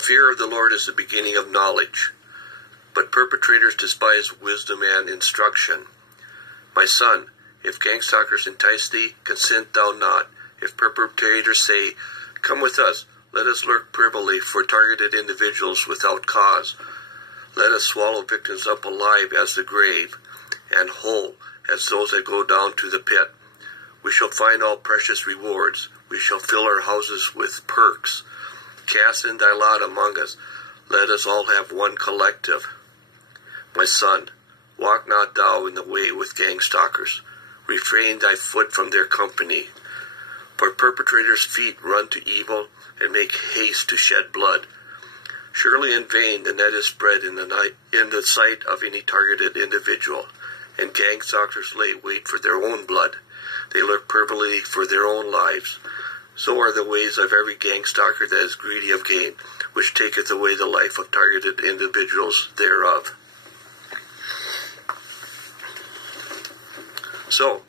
fear of the Lord is the beginning of knowledge, but perpetrators despise wisdom and instruction. My son, if gangstalkers entice thee, consent thou not. If perpetrators say, come with us, let us lurk privily for targeted individuals without cause. Let us swallow victims up alive as the grave, and whole as those that go down to the pit. We shall find all precious rewards. We shall fill our houses with perks. Cast in thy lot among us. Let us all have one collective. My son, walk not thou in the way with gangstalkers. Refrain thy foot from their company. For perpetrators' feet run to evil and make haste to shed blood. Surely in vain the net is spread in the sight of any targeted individual, and gangstalkers lay wait for their own blood. They lurk privily for their own lives. So are the ways of every gangstalker that is greedy of gain, which taketh away the life of targeted individuals thereof. So,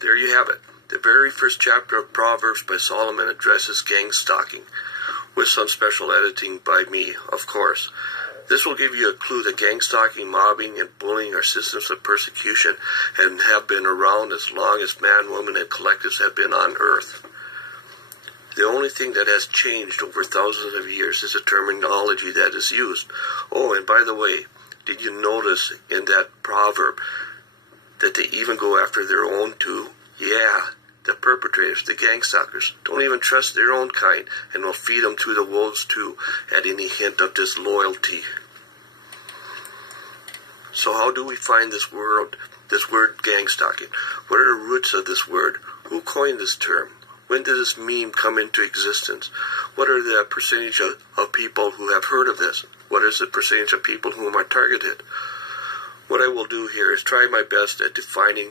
there you have it. The very first chapter of Proverbs by Solomon addresses gangstalking, with some special editing by me, of course. This will give you a clue that gangstalking, mobbing, and bullying are systems of persecution and have been around as long as man, woman, and collectives have been on earth. The only thing that has changed over thousands of years is the terminology that is used. Oh, and by the way, did you notice in that proverb that they even go after their own too? Yeah, the perpetrators, the gangstalkers, don't even trust their own kind and will feed them to the wolves too at any hint of disloyalty. So how do we find this word gangstalking? What are the roots of this word? Who coined this term? When did this meme come into existence? What are the percentage of people who have heard of this? What is the percentage of people whom are targeted? What I will do here is try my best at defining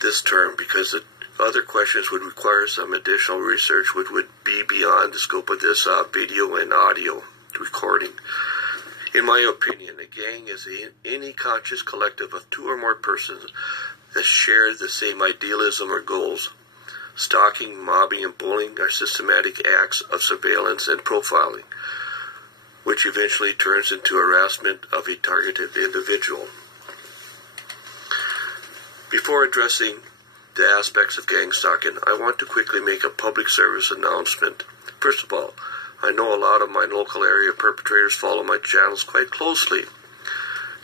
this term, because the other questions would require some additional research, which would be beyond the scope of this video and audio recording. In my opinion, a gang is any conscious collective of two or more persons that share the same idealism or goals. Stalking, mobbing, and bullying are systematic acts of surveillance and profiling, which eventually turns into harassment of a targeted individual. Before addressing the aspects of gangstalking, I want to quickly make a public service announcement. First of all, I know a lot of my local area perpetrators follow my channels quite closely.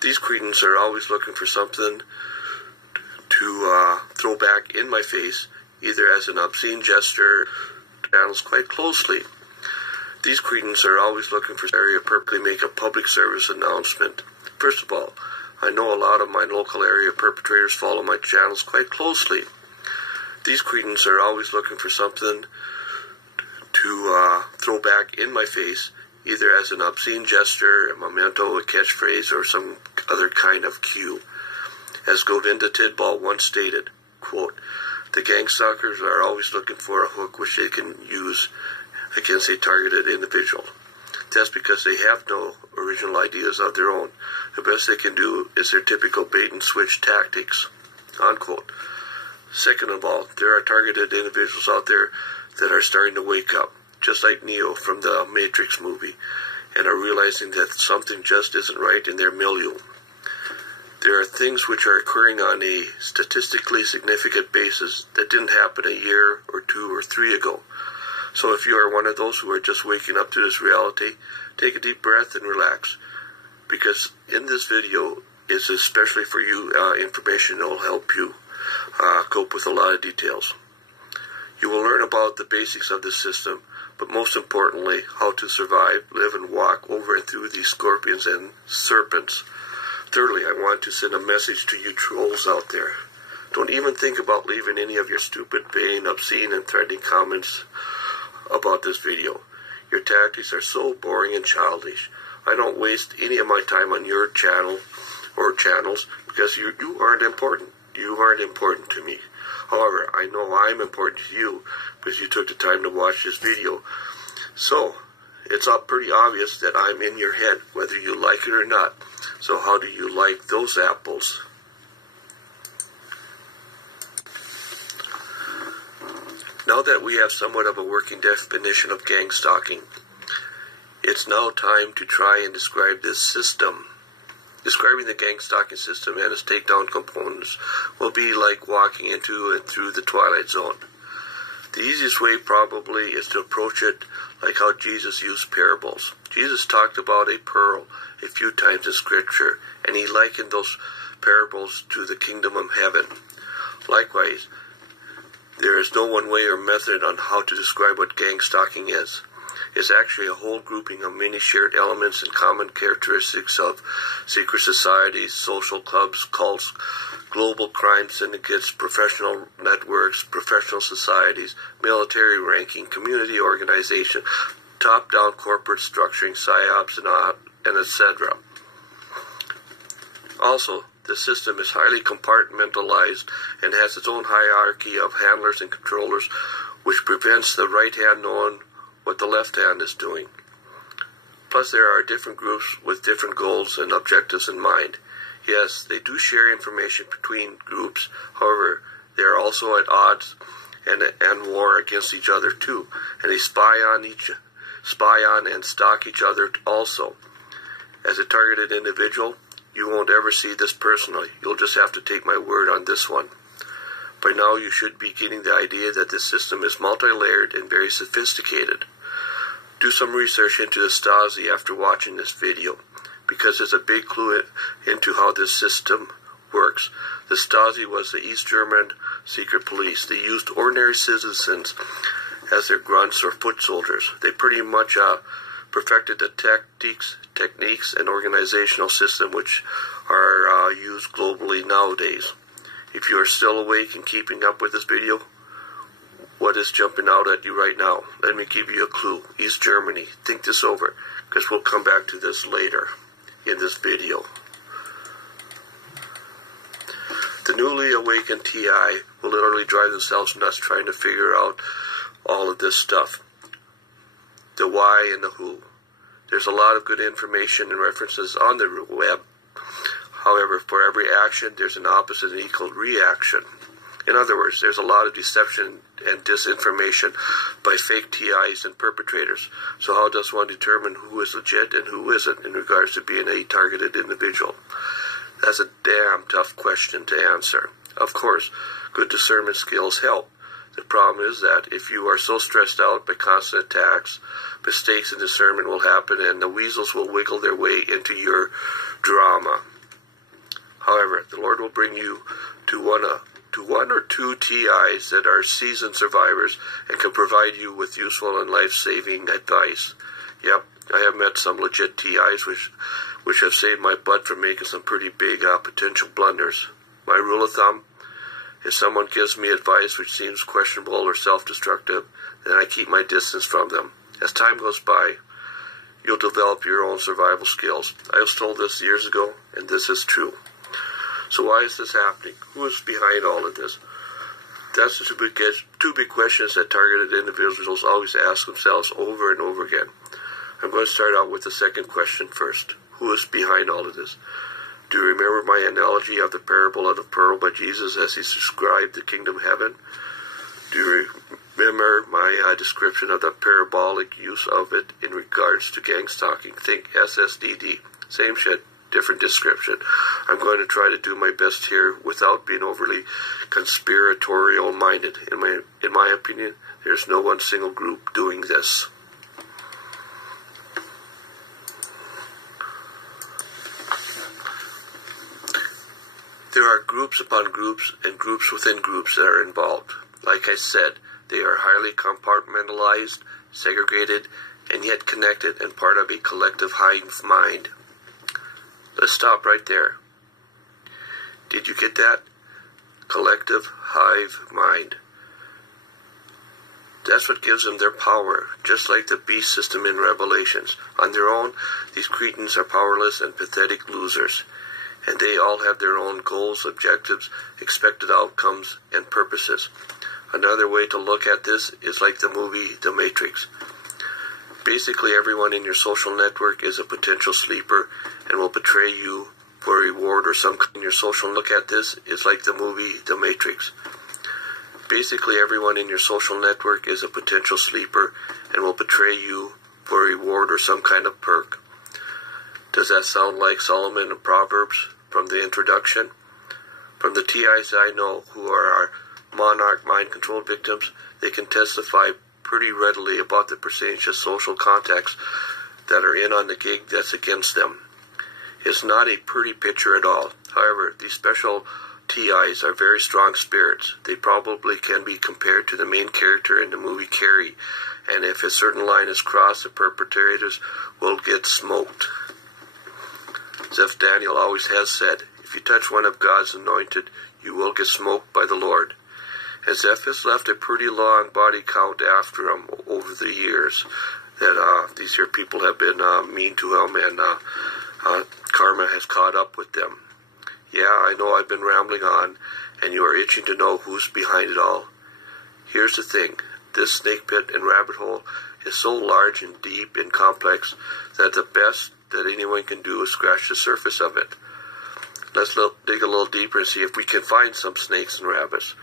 These cretins are always looking for something to throw back in my face, either as an obscene gesture, channels quite closely. These cretins are always looking for area perfectly make a public service announcement. First of all, I know a lot of my local area perpetrators follow my channels quite closely. These cretins are always looking for something to throw back in my face, either as an obscene gesture, a memento, a catchphrase, or some other kind of cue. As Govinda Tidball once stated, quote, the gangstalkers are always looking for a hook which they can use against a targeted individual. That's because they have no original ideas of their own. The best they can do is their typical bait and switch tactics. Unquote. Second of all, there are targeted individuals out there that are starting to wake up, just like Neo from the Matrix movie, and are realizing that something just isn't right in their milieu. There are things which are occurring on a statistically significant basis that didn't happen a year or 2 or 3 ago. So if you are one of those who are just waking up to this reality, take a deep breath and relax. Because in this video is especially for you information that will help you cope with a lot of details. You will learn about the basics of the system, but most importantly, how to survive, live, and walk over and through these scorpions and serpents. Thirdly, I want to send a message to you trolls out there. Don't even think about leaving any of your stupid, vain, obscene, and threatening comments about this video. Your tactics are so boring and childish. I don't waste any of my time on your channel or channels because you aren't important. You aren't important to me. However, I know I'm important to you because you took the time to watch this video. So, it's pretty obvious that I'm in your head, whether you like it or not. So how do you like those apples? Now that we have somewhat of a working definition of gangstalking, It's now time to try and describe this system. Describing the Gangstalking system and its takedown components will be like walking into and through the Twilight Zone. The easiest way probably is to approach it like how Jesus used parables. Jesus talked about a pearl a few times in Scripture, and he likened those parables to the kingdom of heaven. Likewise, there is no one way or method on how to describe what Gangstalking is. It's actually a whole grouping of many shared elements and common characteristics of secret societies, social clubs, cults, global crime syndicates, professional networks, professional societies, military ranking, community organization, top-down corporate structuring, psyops, and etc. Also, the system is highly compartmentalized and has its own hierarchy of handlers and controllers, which prevents the right hand knowing what the left hand is doing. Plus, there are different groups with different goals and objectives in mind. Yes, they do share information between groups. However, they are also at odds and war against each other too, and they spy on and stalk each other also. As a targeted individual, you won't ever see this personally. You'll just have to take my word on this one. By now, you should be getting the idea that this system is multi-layered and very sophisticated. Do some research into the Stasi after watching this video, because it's a big clue into how this system works. The Stasi was the East German secret police. They used ordinary citizens as their grunts or foot soldiers. They pretty much perfected the techniques, and organizational system which are used globally nowadays. If you are still awake and keeping up with this video, what is jumping out at you right now? Let me give you a clue. East Germany. Think this over, because we'll come back to this later in this video. The newly awakened TI will literally drive themselves nuts trying to figure out all of this stuff. The why and the who. There's a lot of good information and references on the web. However, for every action, there's an opposite and equal reaction. In other words, there's a lot of deception and disinformation by fake TIs and perpetrators. So how does one determine who is legit and who isn't in regards to being a targeted individual? That's a damn tough question to answer. Of course, good discernment skills help. The problem is that if you are so stressed out by constant attacks, mistakes in discernment will happen and the weasels will wiggle their way into your drama. However, the Lord will bring you to one or two TIs that are seasoned survivors and can provide you with useful and life-saving advice. Yep, I have met some legit TIs which have saved my butt from making some pretty big potential blunders. My rule of thumb, if someone gives me advice which seems questionable or self-destructive, then I keep my distance from them. As time goes by, you'll develop your own survival skills. I was told this years ago, and this is true. So why is this happening? Who is behind all of this? That's the two big questions that targeted individuals always ask themselves over and over again. I'm going to start out with the second question first. Who is behind all of this? Do you remember my analogy of the parable of the pearl by Jesus as he described the kingdom of heaven? Do you remember my description of the parabolic use of it in regards to Gangstalking? Think SSDD. Same shit, different description. I'm going to try to do my best here without being overly conspiratorial minded. In my opinion, there's no one single group doing this. There are groups upon groups and groups within groups that are involved. Like I said, they are highly compartmentalized, segregated, and yet connected and part of a collective hive mind. Let's stop right there. Did you get that? Collective hive mind. That's what gives them their power, just like the beast system in Revelations. On their own, these cretins are powerless and pathetic losers. And they all have their own goals, objectives, expected outcomes, and purposes. Another way to look at this is like the movie The Matrix. Basically, everyone in your social network is a potential sleeper and will betray you for a reward or some kind. Your social look at this is like the movie The Matrix. Basically, everyone in your social network is a potential sleeper and will betray you for a reward reward or some kind of perk. Does that sound like Solomon and Proverbs from the introduction? From the TIs I know who are our monarch mind control victims, they can testify pretty readily about the percentage of social contacts that are in on the gig that's against them. It's not a pretty picture at all. However, these special TIs are very strong spirits. They probably can be compared to the main character in the movie Carrie, and if a certain line is crossed, the perpetrators will get smoked. As Daniel always has said, if you touch one of God's anointed, you will get smoked by the Lord. And Zeph has left a pretty long body count after him over the years, that these here people have been mean to him, and karma has caught up with them. Yeah, I know I've been rambling on, and you are itching to know who's behind it all. Here's the thing. This snake pit and rabbit hole is so large and deep and complex that the best that anyone can do is scratch the surface of it. Let's dig a little deeper and see if we can find some snakes and rabbits.